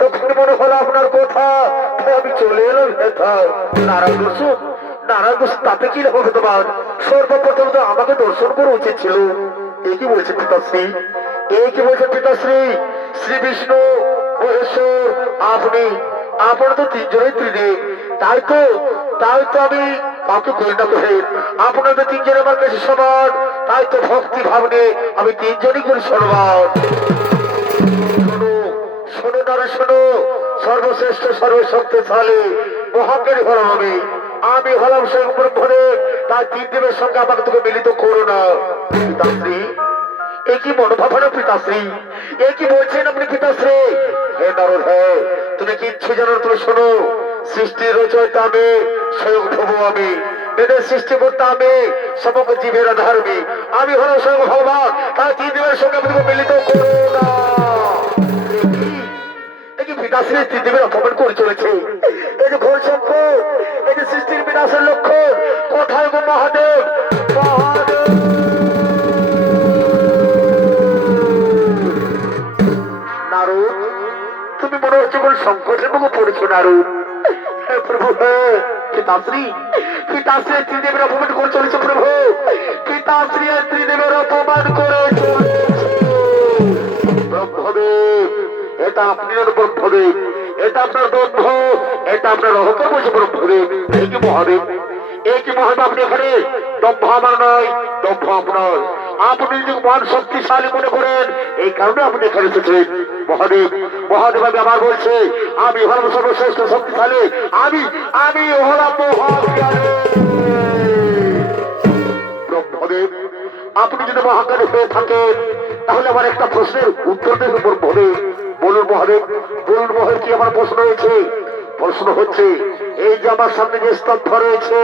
তখন মনে হলো আপনার কথা, আমি চলে এলাম নারায়ণ দর্শন। নারায়ণ দর্শন তাতে কি হবে তোমার? সর্বপ্রথম তো আমাকে দর্শন করা উচিত ছিল। এই কি বলছে পিতাশ্রী? এই কি বলছে পিতাশ্রী? শ্রী বিষ্ণু, মহেশ্বর, আপনি, আপনারা তো তিনজনেই ত্রিদেব। তাই তো আমি কাউকে করি না করে, আপনাদের তিনজন আমার কাছে সমান। তাই তো ভক্তি ভাবনে আমি তিনজনই করি সমান। শোনো নারে শোনো, সর্বশ্রেষ্ঠ সর্বশক্তিশালী মহাজ্ঞানী হলাম আমি হলাম স্বয়ং ব্রহ্মদেব। তাই তিন দেবের সঙ্গে আমাকে তোকে মিলিত করো না। পিতাশ্রী, এ কি মনোভাবনা পিতাশ্রী? এ কি বলছেন আপনি পিতাশ্রী? হে নারদ, হ্যাঁ তুমি কিচ্ছু জানো? তুমি শোনো, সৃষ্টির রচয়িতা আমি, স্বয়ং প্রভু আমি, বেদের সৃষ্টি করতে আমি, সমগ্র জীবের আধারবি আমি হলাম স্বয়ং ভগবান। তাই তিন দেবের সঙ্গে আমি তোকে মিলিত করো না। পিতাশ্রী ত্রিদেবের অপমান করে চলেছে। এই যে ঘোর সংকট, এই যে সৃষ্টির বিনাশের লক্ষণ, কোথায় গো মহাদেব? নারদ, তুমি মনে হচ্ছে কোন সংকটের মুখে পড়েছো নারদ। হে প্রভু, পিতাশ্রী ত্রিদেবের অপমান করে চলেছে প্রভু। পিতাশ্রী ত্রিদেবের অপমান করে চলেছে ব্রহ্মদেব। এটা আপনার ব্রহ্মদেব, এটা আপনার ব্রহ্ম, এটা আপনার অহংকার বলছে ব্রহ্মদেব। এই কি মহাদেব? এই কি মহাদেব? আপনি এখানে দম্ভ আমার নয়, দম্ভ আপনার। আপনি যদি মান শক্তিশালী মনে করেন, এই কারণে আপনি এখানে এসেছেন। মহাদেব, আমি আবার বলছে, আমি হলাম সর্বশ্রেষ্ঠ শক্তিশালী, আমি হলাম মহাজ্ঞানী ব্রহ্মদেব। আপনি যদি মহাজ্ঞানী হয়ে থাকেন, তাহলে আমার একটা প্রশ্নের উত্তর দেবেন ব্রহ্মদেব। বলুন মহাদেব, বলুন মহাদেব, কি আমার প্রশ্ন হয়েছে? প্রশ্ন হচ্ছে, এই যে আমার সামনে যে স্তম্ভ রয়েছে,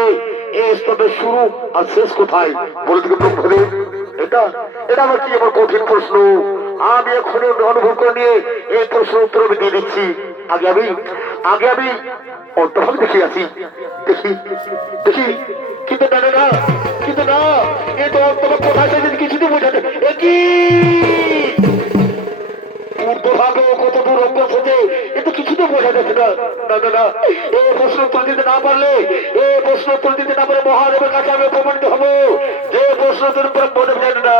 এই স্তম্ভের শুরু আর শেষ কোথায়? বলে দিকে ব্রহ্মদেব। এটা আমার কি আমার কঠিন প্রশ্ন? আমি এখন অনুভব করে নিয়ে এই প্রশ্নের উত্তর আমি দিয়ে দিচ্ছি। আগে আমি অন্তভাবে দেখে আছি, দেখি কিন্তু না, এই তো অন্তভাব কোথায় কিছুতে বোঝাতে কি কতটুকু রঙ্গ থেকে এ তো কিছুতে বোঝা যাচ্ছে না। এই প্রশ্ন উত্তর দিতে না পারলে, মহাদেবের কাছে আমি প্রমাণিত হবো। যে প্রশ্ন উত্তর ব্রহ্মদেব জানে না,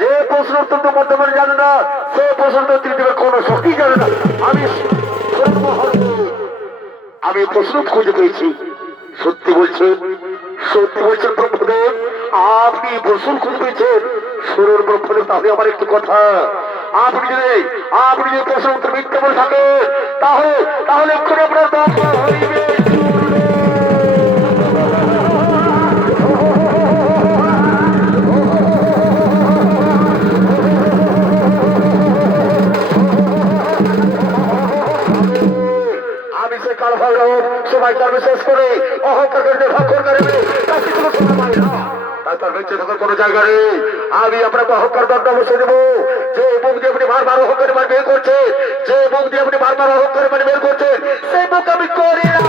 যে প্রশ্ন উত্তর বর্তমানে জানে না, সে প্রশ্ন ত্রিদেবের কোন শক্তি জানে না। আমি প্রশ্ন খুঁজে পেয়েছি। সত্যি বলছেন ব্রহ্মদেব, আপনি প্রশ্ন খুঁজে পেয়েছেন? শুনুন ব্রহ্মদেব, তাহলে আমার একটু কথা আপনি যদি প্রশ্ন উত্তর মিথ্যে বলে থাকে তাহলে তাহলে এক্ষুনি আপনার দম হইবে। আমি সে কাল ভৈরব সবাইকার বিশেষ করে অহংকার করে ভক্ষণ করে তার বেঁচে থাকার কোনো জায়গা নেই। আমি আপনাকে অহংকার দণ্ড বসে দেবো। যে মুখ দিয়ে আপনি বারবার অহংকারে মানে বের করছে, যে মুখ দিয়ে আপনি বারবার অহংকারে মানে বের করছে, সেই মুখ আমি করি না।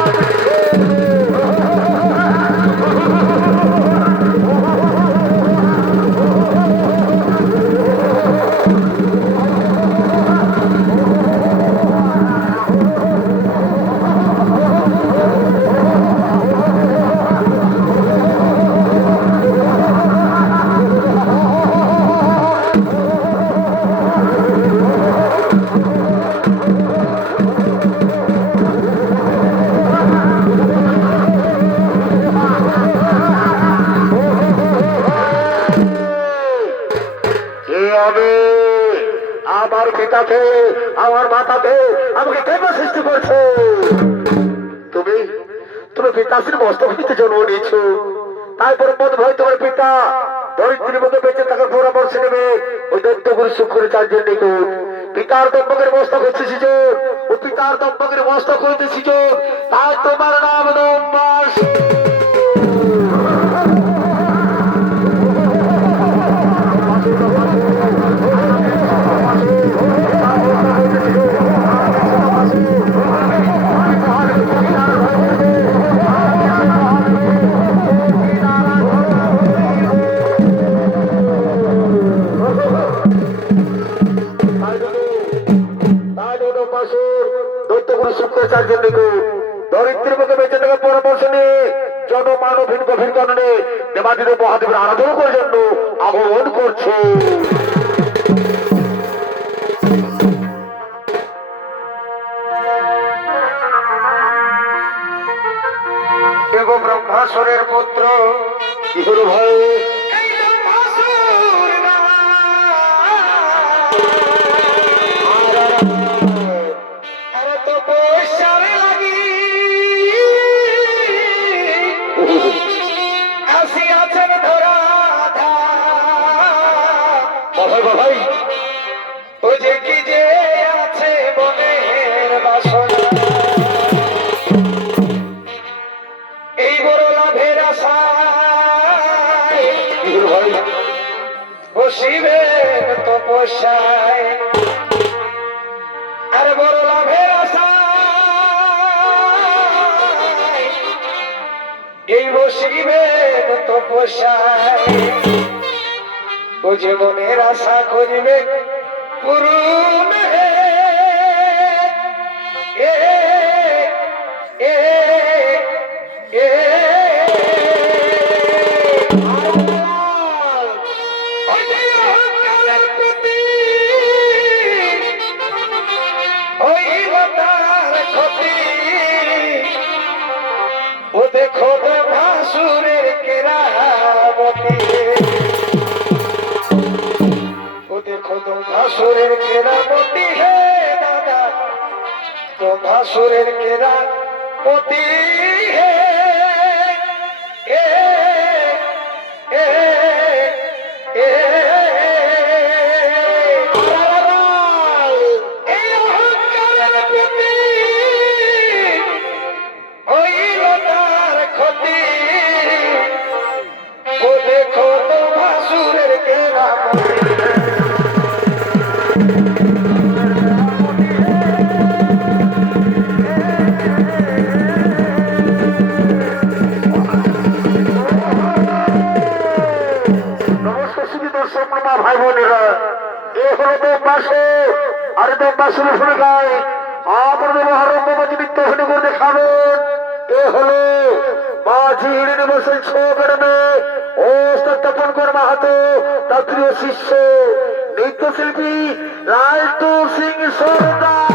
আমার পিতাকে আমার মাতাকে আমাকে কেন সৃষ্টি করছো? তুমি তুমি পিতাশ্রী মস্তক হইতে জন্ম নিয়েছো, তারপরে মত ভয় তোমার পিতা দরিদ্রের মধ্যে বেঁচে থাকার পরামর্শ নেবে ওই দৈত্যগুরু শুক্রের চার্যের নিকট। পিতার দম্পকের মস্তক হচ্ছে সিজন, ও পিতার দম্পকের মস্তক হইতে সিজন, তাই তোমার নাম দম্বাস। দরিদ্রের মধ্যে বেঁচে থাকার পরামর্শ নিয়ে জনমানবহীন গভীর কারণে দেবাদিদেব মহাদেবের আরাধনা করার জন্য আগমন করছে। ব্রহ্মাসুরের পুত্র কি হলো ভাই? বসিবেন তপস্যায় আর বড় লাভের আশায় এই বসিবেন তপস্যায় ও যে মনের আশা করিবে পূরণ ও দেখো ভাসুরের কেরামতি, ও দেখো তো ভাসুরের কেরামতি হে দাদা, তো ভাসুরের কেরামতি হে ভাই বোনেরা, এ হলো দেববাসুর। আর দেববাসুরের ভূমিকায় আপনাদের মহারম্ভবাজি নৃত্য অভিনয় করে দেখাবেন। এ হলো মাঝি হিড়িনে বসে ছোকড়ে ও সত্যপনকর মাহাতো, তার প্রিয় শিষ্য নৃত্যশিল্পী লালটু সিং সর্দার।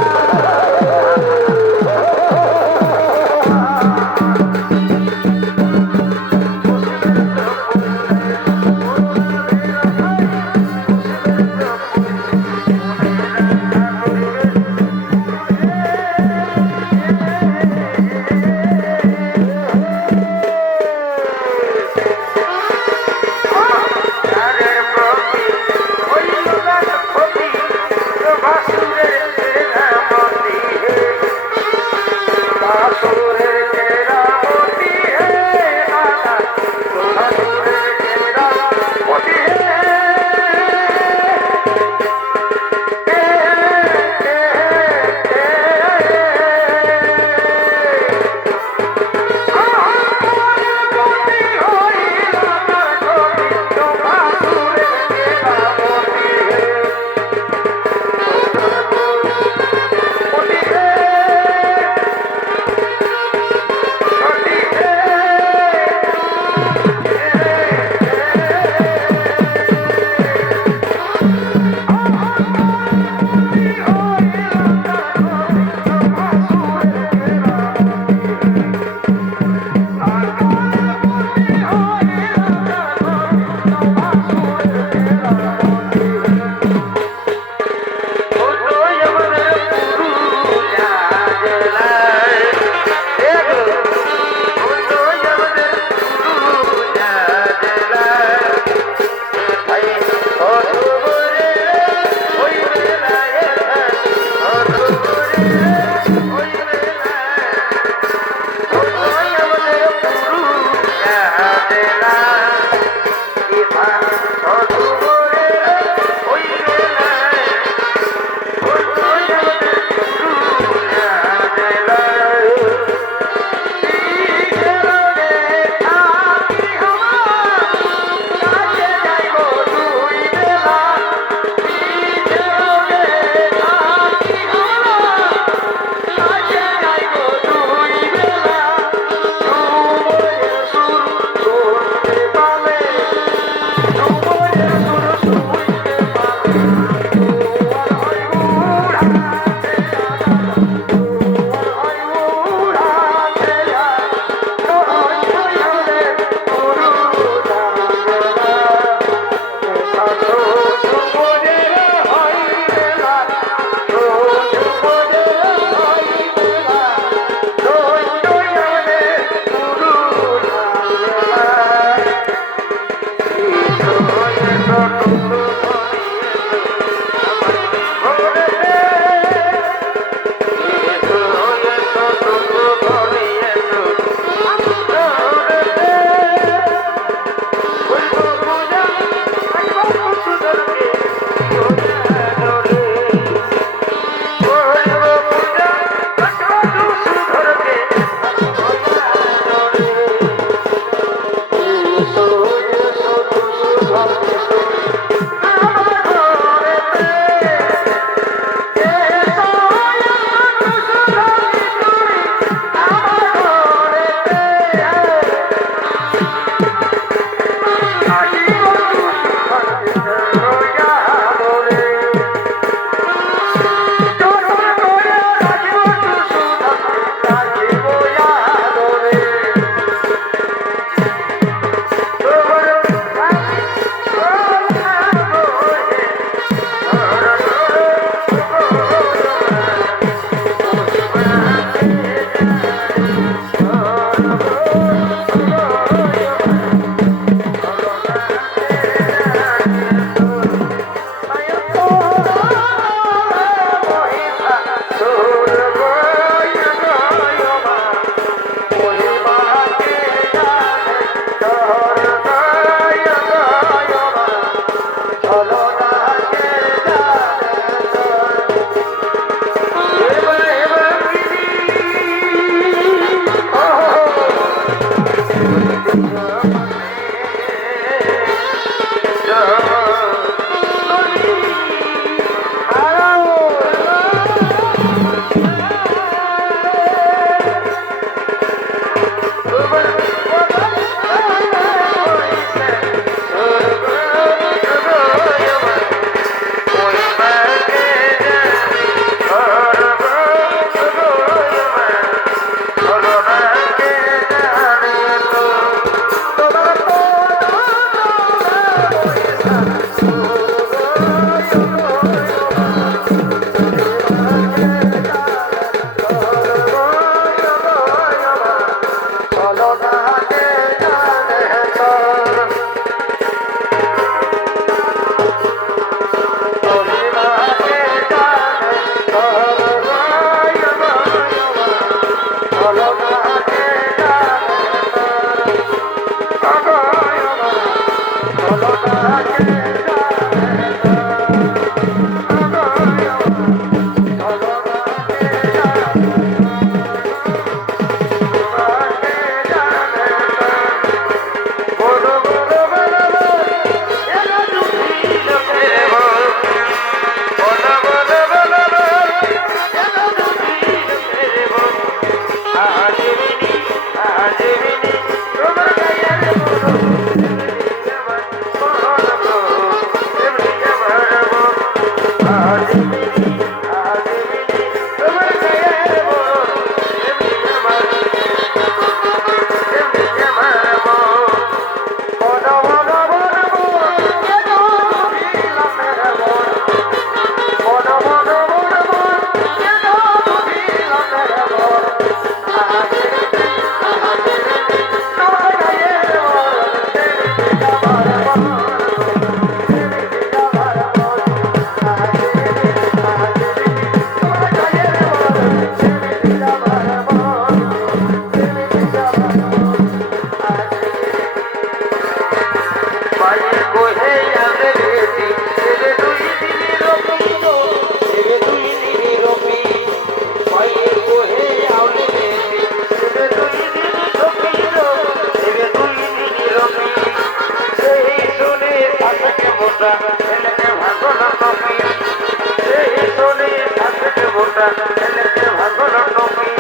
গোটা ছেলেকে ভাগল নমি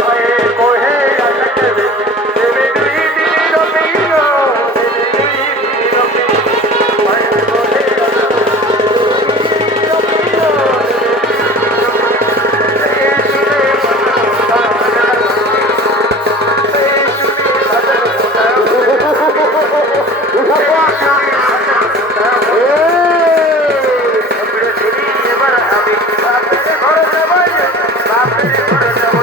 কয়ে কহে আজকে দেবে দুই দিন রবি গো দেবে দুই দিন রবি কয়ে কহে এবার আমি বাপের ঘরে যাবো বাপের ঘরে যাবো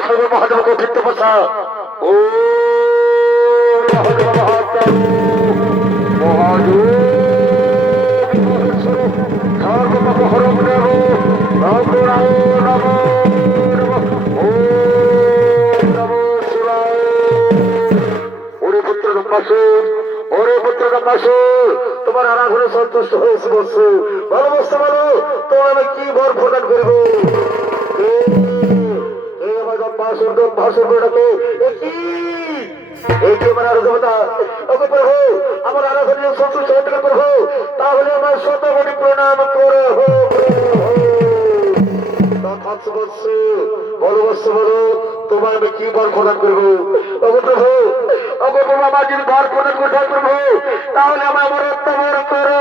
খাবে মহাদেব কঠিন তপস্যা ও মহাদেব মহাদেব মহাদেব হরম দেব রাম রাম নম ও নম শিবায় ওরে পুত্র নম্বাসুর ওরে পুত্র নম্বাসুর তোমার আরাধনে সন্তুষ্ট হয়েছে বৎসু ভালো বস্তু বলো তোমার আমি কি বর প্রদান করবো আমার আরাধনে সন্তুষ্ট হতে প্রভু তাহলে আমার শতকোটি প্রণাম করে বলো বৎসু বলো তোমার আমি কি বর প্রদান করবো প্রভু প্রভু আমার যদি বর প্রদান করতে হয় প্রভু তাহলে আমার বর করে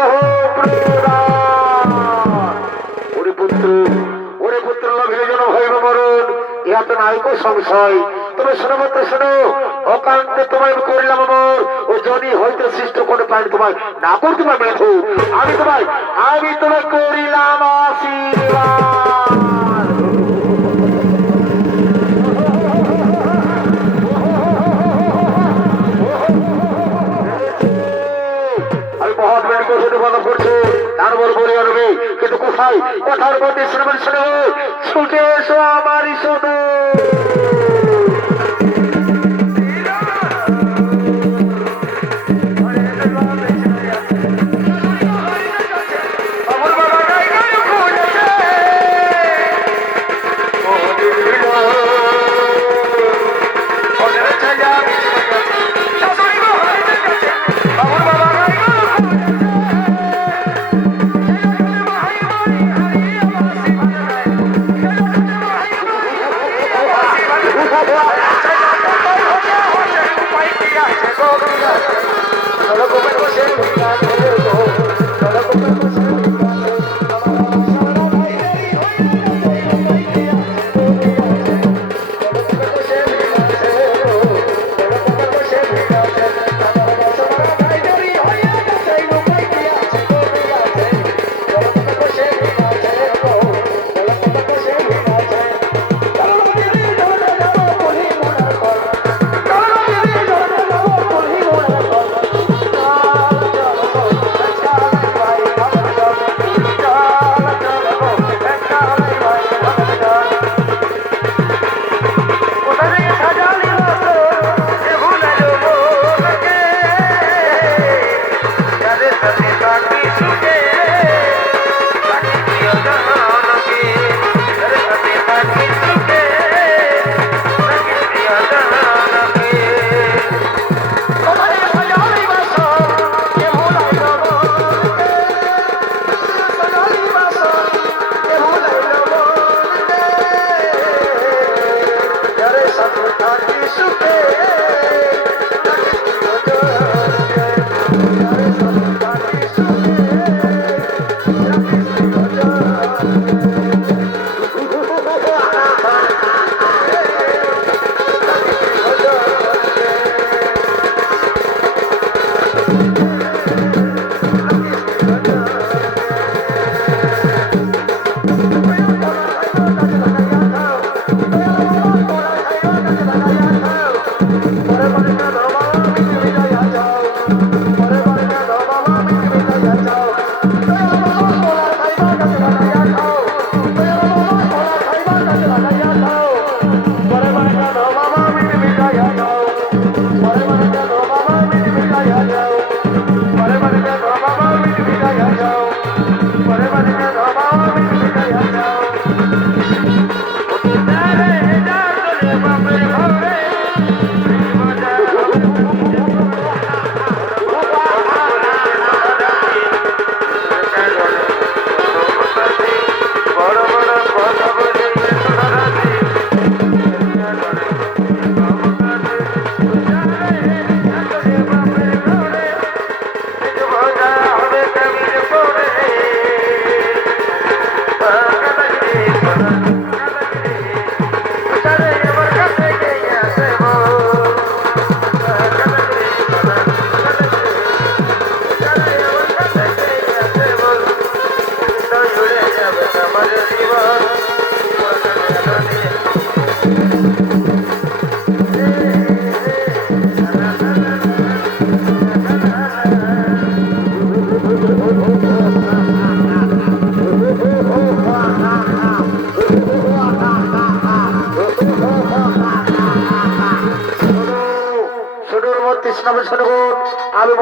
ওরে পুত্র ওরে পুত্র লভিলে যেন হইব মরণ ইহাতে নাইকো সংশয় তুমি শোনো মাত্র শোনো অকান্তে তোমায় আমি করিলাম আমার ও জনি হইতে সৃষ্ট কোনো প্রাণী তোমায় না করতে পারবে না আমি তোমায় করিলাম আশীর্বাদ মহাত্মার কথা বলা করছে তারপর বলে আনবে কিন্তু কোথায় কথার মধ্যে শ্রবণ শুনে ছুটে এসো আমার ঈশ্বর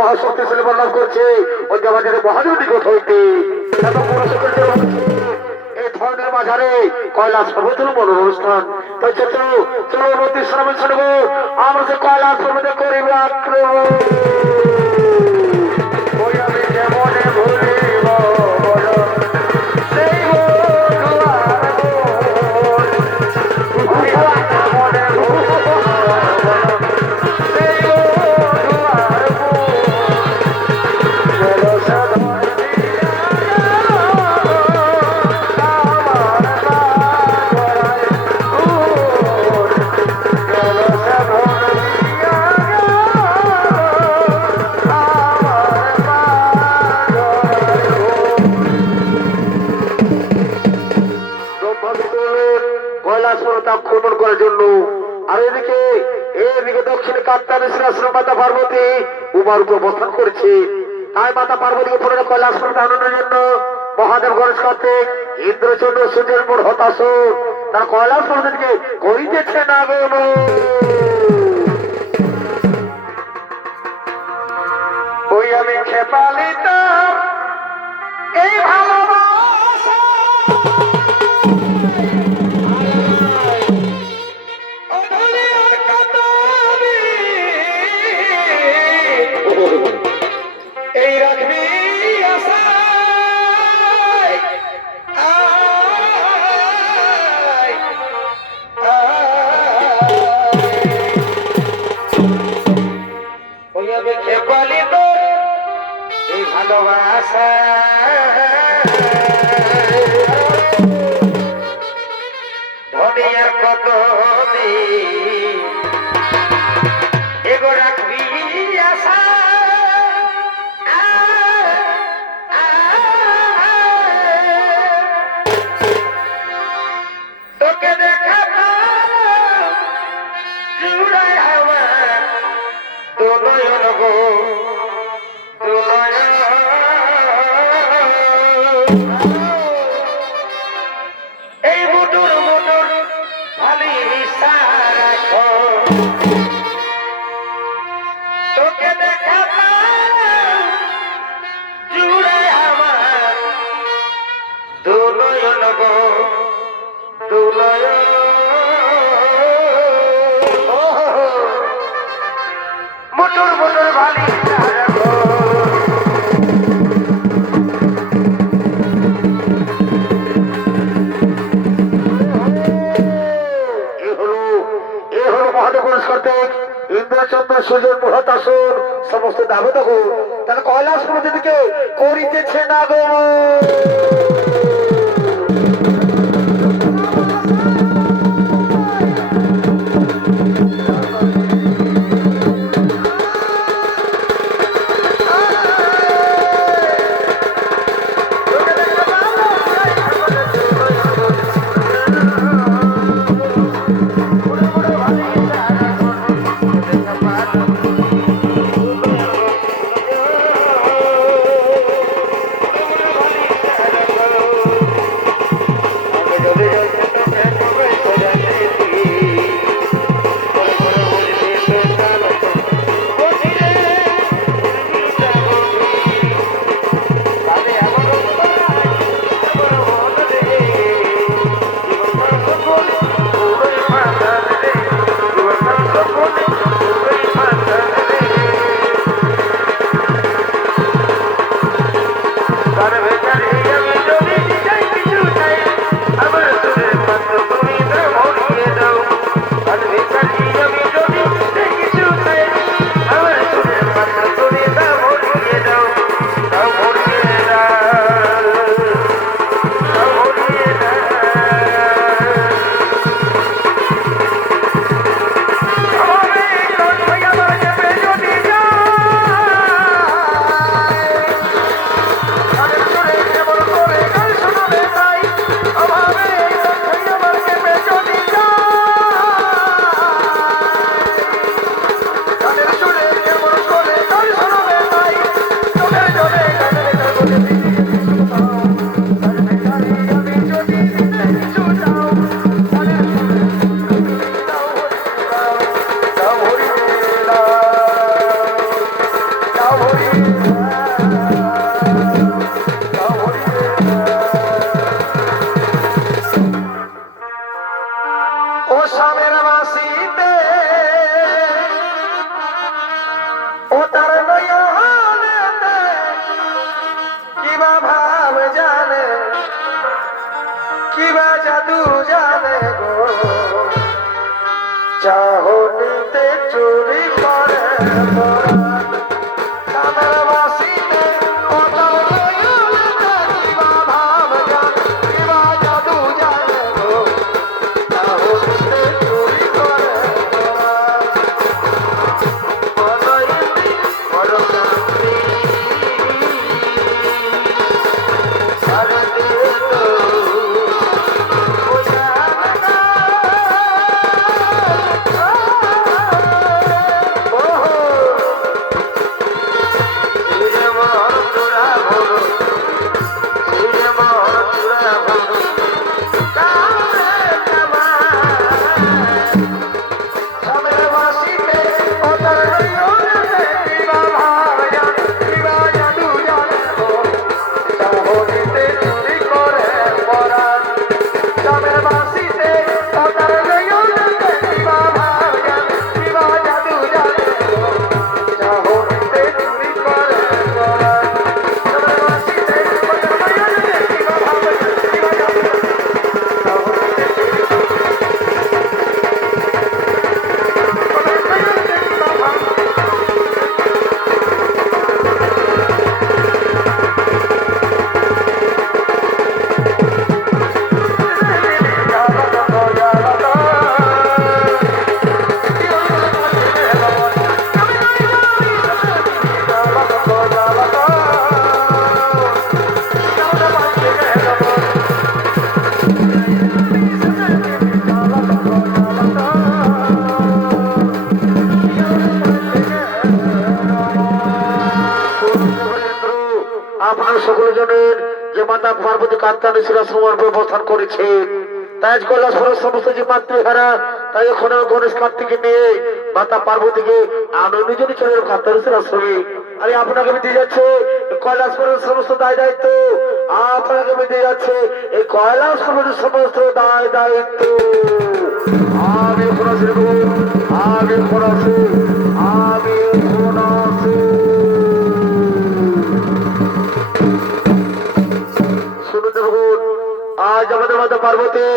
মহাশক্তিশালী বর্ণন করছে ওই যে আমাদের মহাদেব নিকট হইতে এত পুরস্কার দেওয়া হচ্ছে। এই ধরনের মাঝারে কৈলাস পর্বতের মন অনুষ্ঠান তাই চলো চলবর্তী শ্রমণ শুনব আমরা যে কৈলাস পর্বতে করিব আক্রমণ। ওই আমি যেমনে ভুলিব বলো সেই বন্ধুয়ার মন। ওই আমি যেমনে ভুলিব বলো সেই বন্ধুয়ার মন। চলো সদয় দিয়া আমার সাগরায় ঘুর। চলো সদয় দিয়া কৈলাস পর্বত আক্রমণ করার জন্য আর এদিকে দক্ষিণে কাত্তারেশ্বর আশ্রম মাতা পার্বতী উমার উপর অবস্থান করেছে। তাই মাতা পার্বতীকে পুরো কৈলাস পর্বত আনন্দের জন্য মহাদেব গণেশ কার্তিক ইন্দ্রচন্দ্র সূর্যের উপর হতাশ তার কৈলাস পর্বতকে করিতেছে না গো। ওই আমি খেপালিত এই ভালোবাসা অধলিয়ার কাতারি এই রাখবি আশায় আয় ওই আমি খেপালিত এই ভালোবাসা ধনিয়ার কত এগো রাখবি আশা তোকে দেখা জুড়ায় হাওয়া দুনয়ন গো দুনয়ন। এই মুটুর মুটুর ভালি সারাখো তোকে দেখা জুড়ায় আমার দুনয়ন গো দুনয়ন। মুটুর মুটুর ভালি সারাখো মহাদেব গণেশ কার্তিক ইন্দ্রচন্দ্র সূর্যের উপর হতাশ সমস্ত দেবতা গো তাহলে কৈলাস পর্বতকে করিতেছে না গো। জাদু জানে গো চাহনিতে চুরি করে কামের বাসিতে অতল লইতে কিবা ভাব জানে কিবা জাদু জানে গো চাহনিতে চুরি করে বলইনি বড়কান্তি সারে দিয়ে তো আপনার সকল জনের যে মাতা পার্বতী কান্তানি শিরাশ্রমের ব্যবস্থান করেছেন তাই আজ কৈলাসপুরের সমস্ত যে মাতৃহারা তাই এখন গণেশ কার্তিকে নিয়ে মাতা পার্বতীকে আনন্দ জন্য চলে কান্তানি শিরাশ্রমে আরে আপনাকে আমি দিয়ে যাচ্ছে কৈলাসপুরের সমস্ত দায় দায়িত্ব আপনাকে আমি দিয়ে যাচ্ছে এই কৈলাসপুরের সমস্ত দায় দায়িত্ব আমি এখন আসি আমি এখন আসি আমি এখন আসি আজ আমাদের মাতা পার্বতী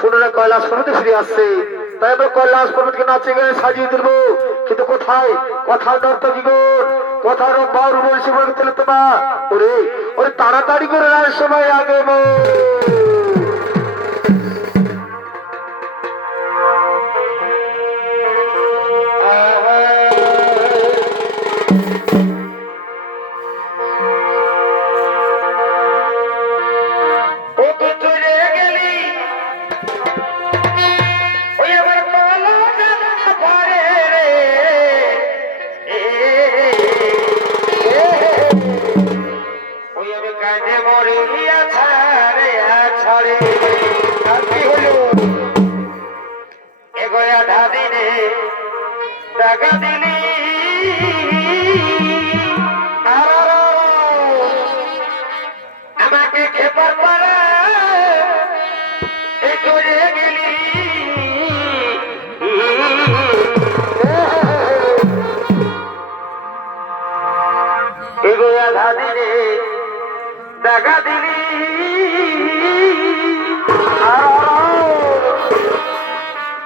পুনরায় কৈলাস পর্বতে ফিরে আসছে তাই আমরা কৈলাস পর্বতকে নাচে গানে সাজিয়ে তুলবো কিন্তু কোথায় কোথায় নর্তকী গুণ কোথায় রম্বার বলছি বলে তুলে তোমা ওরে ওরে তাড়াতাড়ি করে রায় সময় আগে টাকা দিলি আমাকে খেপার পারে করে গেলি এগোয়া ধাদিনে টাকা দিলি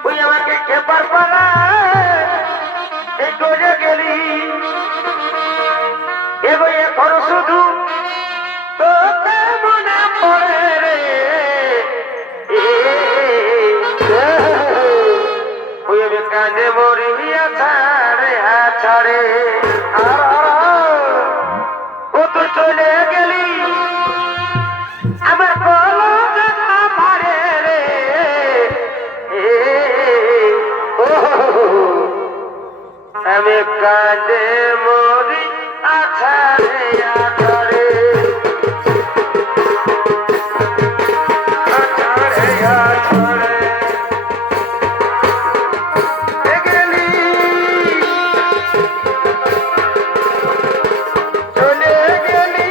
ওই আমাকে খেপার পারে করে গেলি এগো এখন শুধু তোকে মনে পড়ে রে ওই আমি কাঁদে মরিয়া ছাড়ে ছাড়ে ও তুই চলে গেলি আমার কলম মারে রে আমি কাঁদে মরি আছাড়ে আছাড়ে আছাড়ে আছাড়ে গেলি চলে গেলি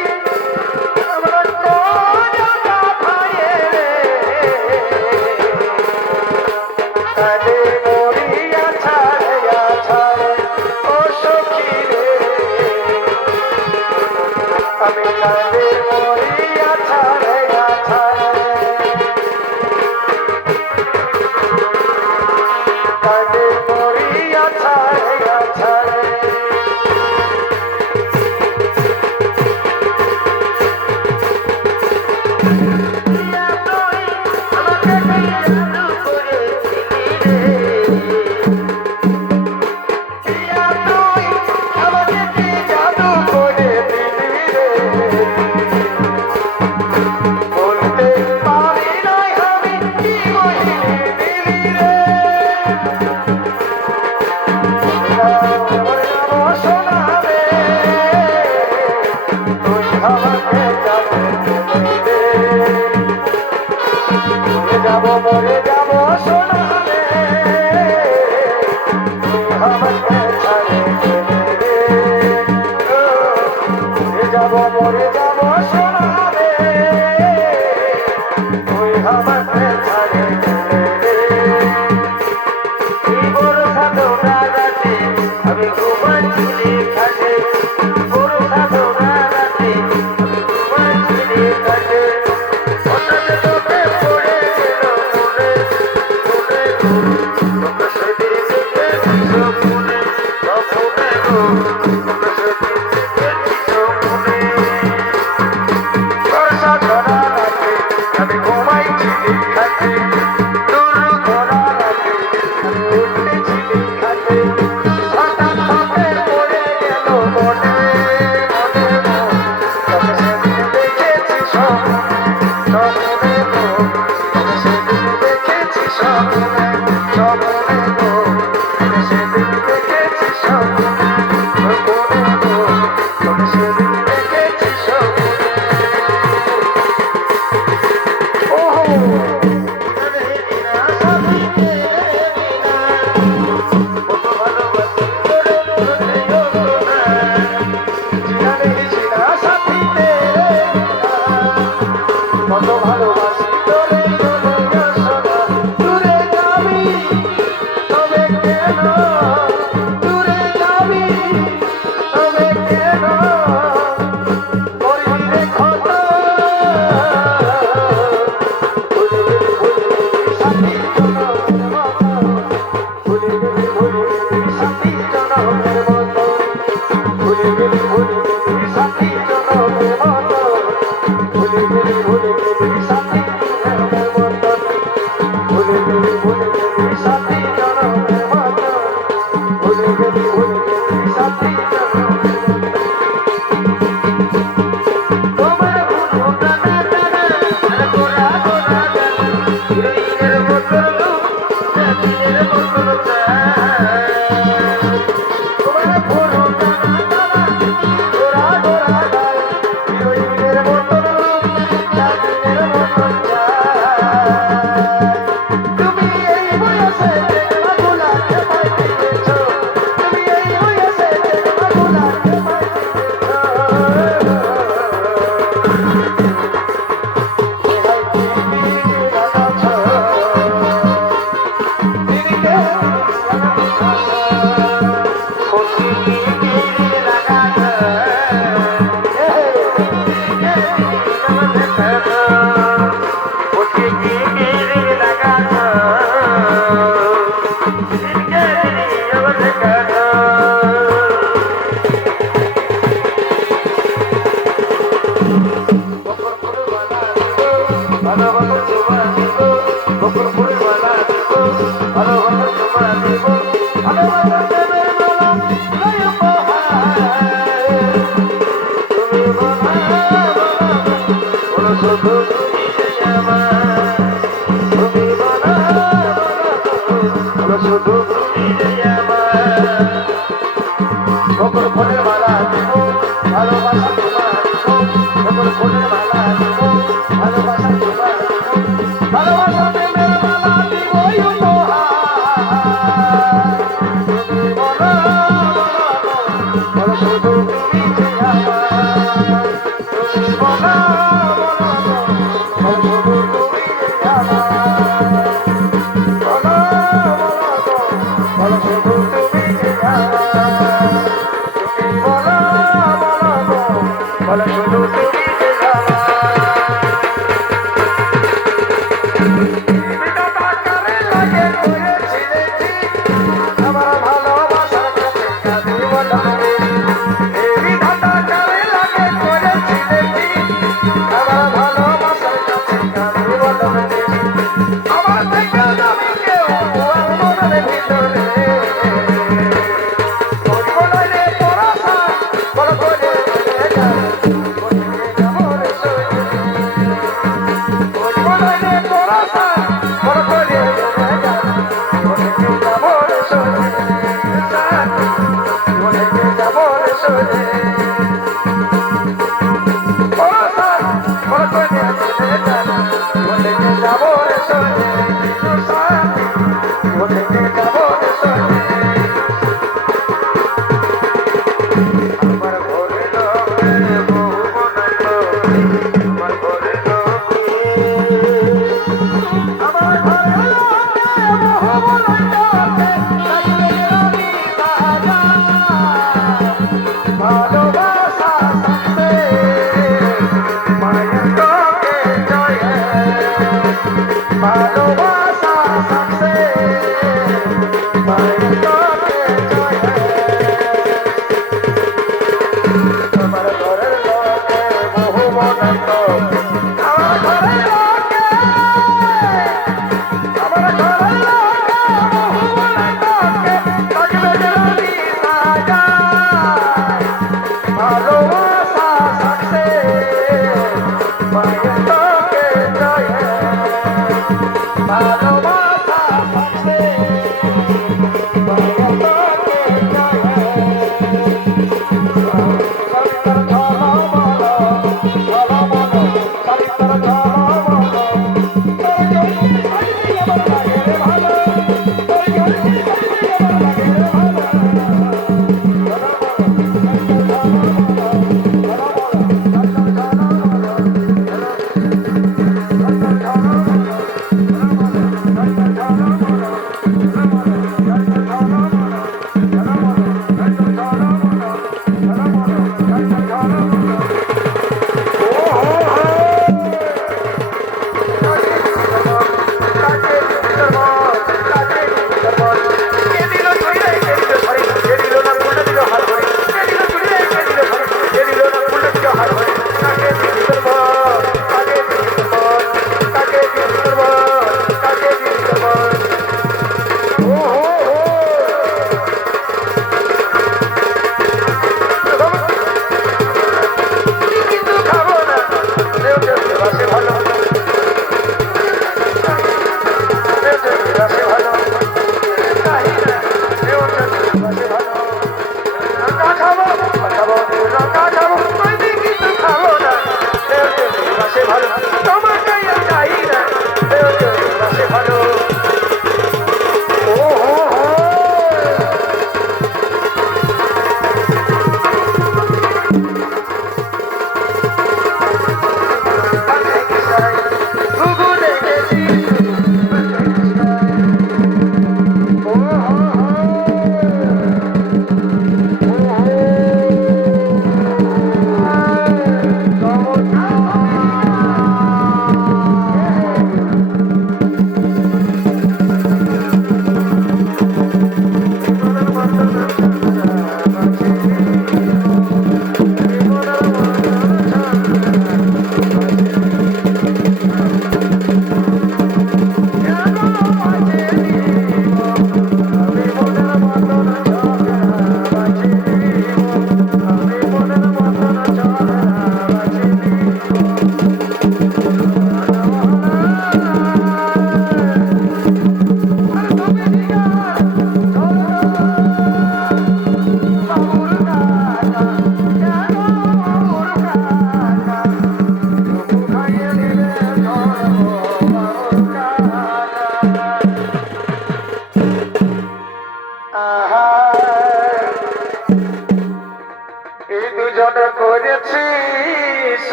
আমার কোজা ভাইয়ে কাঁদে মরি আছাড়ে আছাড়ে আমি কাঁদে মরি আছাড়ে আছাড়ে মরে যাব সোনারে তুই আমাকে ছাড়ে এই বর্ষা দৌড়া রাতে আমি ঘুমাচ্ছি খাটে বর্ষা দৌড়া রাতে আমি ঘুমাচ্ছি খাটে হঠাৎ তোকে পড়ে গেল মনে মনে তোকে সেদিন দেখেছি স্বপ্নে স্বপ্নে তোকে সেদিন দেখেছি স্বপ্নে বর্ষা ধরা রাতে আমি ঘুমাইছি খাটে দূর ধরা রাতে আমি উঠেছি খাটে হঠাৎ তোকে পড়ে গেল মনে মনে তোকে সেদিন দেখেছি স্বপ্নে স্বপ্নে তোকে সেদিন দেখেছি স্বপ্নে স্বপ্নে তোকে সেদিন দেখেছি স্বপ্নে স্বপ্নে তোকে সেদিন দেখেছি স্বপ্নে কত ভালোবাসি তোরে দূরে যাবি তবে কেন দূরে যাবি তবে কেন করবি রে ক্ষত সাথী জনমের মতো ভুলে গেলি সাথী জনমের মতো ভুলে গেলি সাথী জনমের মতো ভুলে গেলি সাথী জনমের মতো ভুলে গেলি সাথী জনমের মতো তোমার গুরু টানা টানা গোরা গোরা টানা হিরোইনের বোতল হিরোইনের বোতল তোমার গুরু টানা টানা গোরা গোরা টানা হিরোইনের বোতল হিরোইনের বোতল তুমি এই বয়সে মাগুলাকে পাই দিয়েছো তুমি এই বয়সে মাগুলাকে পাই ফুলের মালা দিব ভালোবাসা তোমার ফুলের মালা দিব ভালোবাসা তোমার ভালোবাসা প্রেমের মালা দিব উপহার তুমি বলো বলো শুধু তুমি যে আমার তুমি বলো বলো শুধু তুমি যে আমার বলো বলো শুধু তুমি যে আমার তুমি বলো বলো শুধু তুমি যে আমার আমার ভালোবাসার কাছে কাঁদি বলো এই বিধাতা কারে লাগে করেছিলে আমার ভালোবাসার কাছে কাঁদি বলো আমার থেকে আমি কেউ আমার মনের ভিতরে বলো করে পড়াশা বলো করে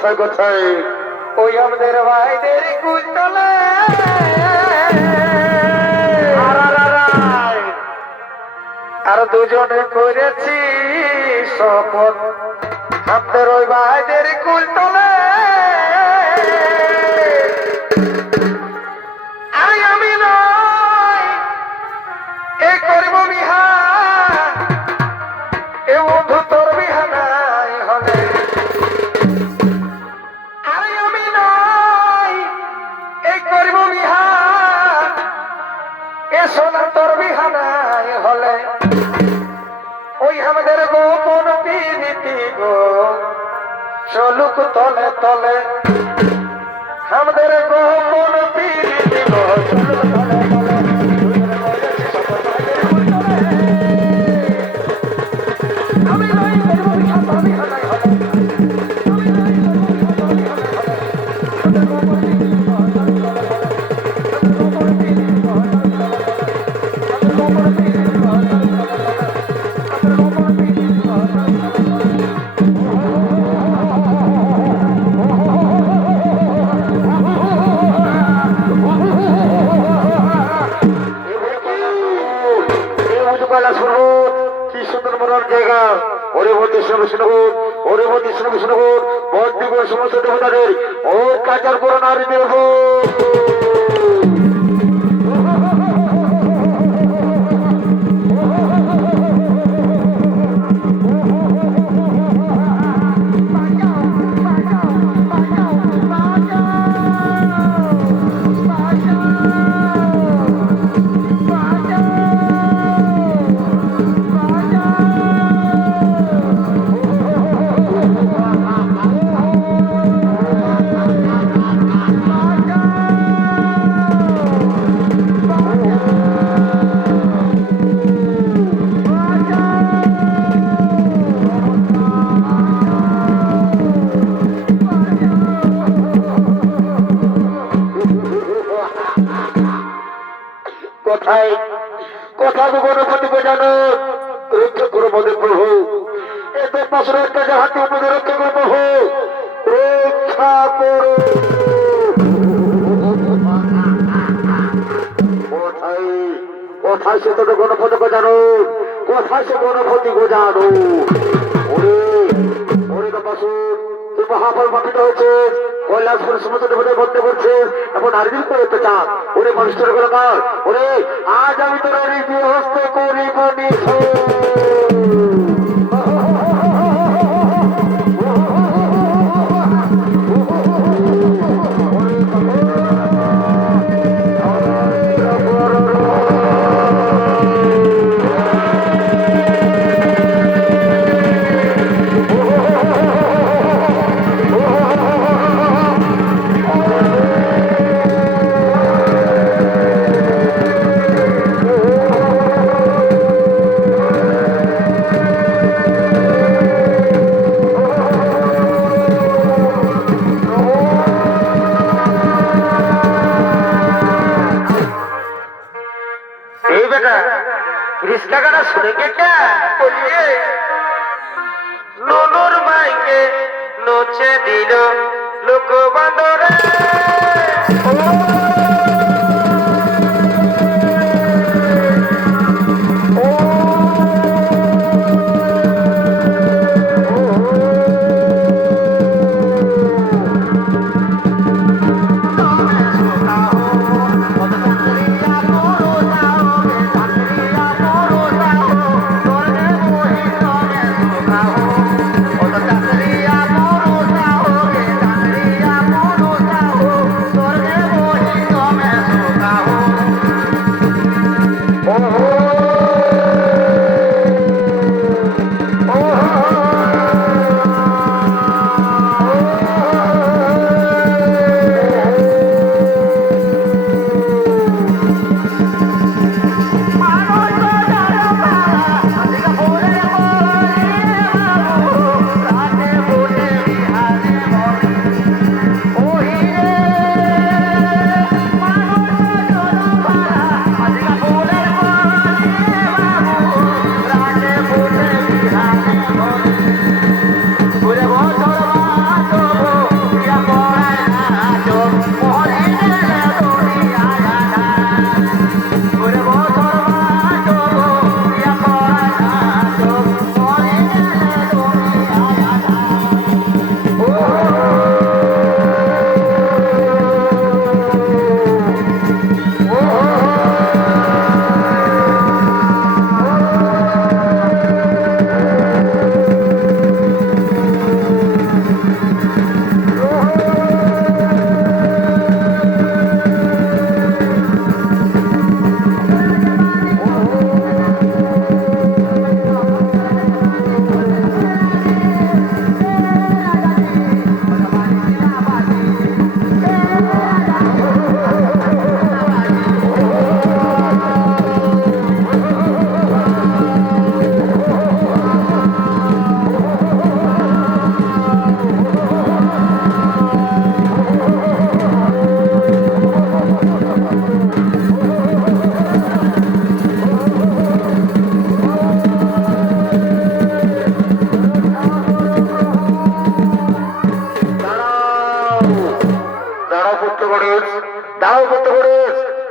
কোথায় কোথায় ওই আমাদের ভাইদের কুলতলে আর দুজনে করেছি শপথ আমাদের ওই ভাইদের কুলতলে আরে আমি নয় এ করব বিহা এ বন্ধু তোর বিহা নাই হলে সোনা তোর বিহানায় হলে ওই আমাদের গোপন প্রীতি গো চলুক তলে তলে আমাদের গোপন প্রীতি গো চলুক তলে তলে আমি নাই করবো বিহা তোর বিহানায় হলে কি সুন্দর মনোর জায়গা ওরে ভর্তি শ্রমশনগর ওরে ভর্তি শ্রমশনগর বদ্বীপের সমস্ত দেবতাদের ও কাজার বড় নারী দেব ঠাই কথা তো গণপতি বোঝানো রক্ষা করো মদের প্রভু এত পাশে একটা জাহাতে আমাদের রক্ষা করো প্রভু রক্ষা করো কোথায় কোথায় সে তোদের গণপতি বোঝানো কোথায় সে গণপতি বোঝানো ওরে ওরে বাসুর তুই মহাফল বাপিত হয়েছে কৈলাসপুরের সমস্ত দেবতায় বন্ধ করছে এখন নারীদের করে তো চাপ ওরে মানুষের করে কর ওরে আজ আমি তোর নিজে হস্ত করিব रिश्ता गाना सुनेंगे क्या बोलिए नूनूर मायके नोचे दिलो लोक बांधोरे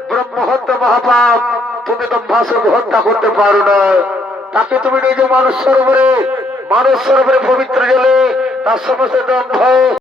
ব্রহ্মহত্যা মহাপাপ তুমি তো ভাষক হত্যা করতে পারো না তাকে তুমি নিজে মানুষ সরোবরে পবিত্র জলে তার সমস্ত দম্ভ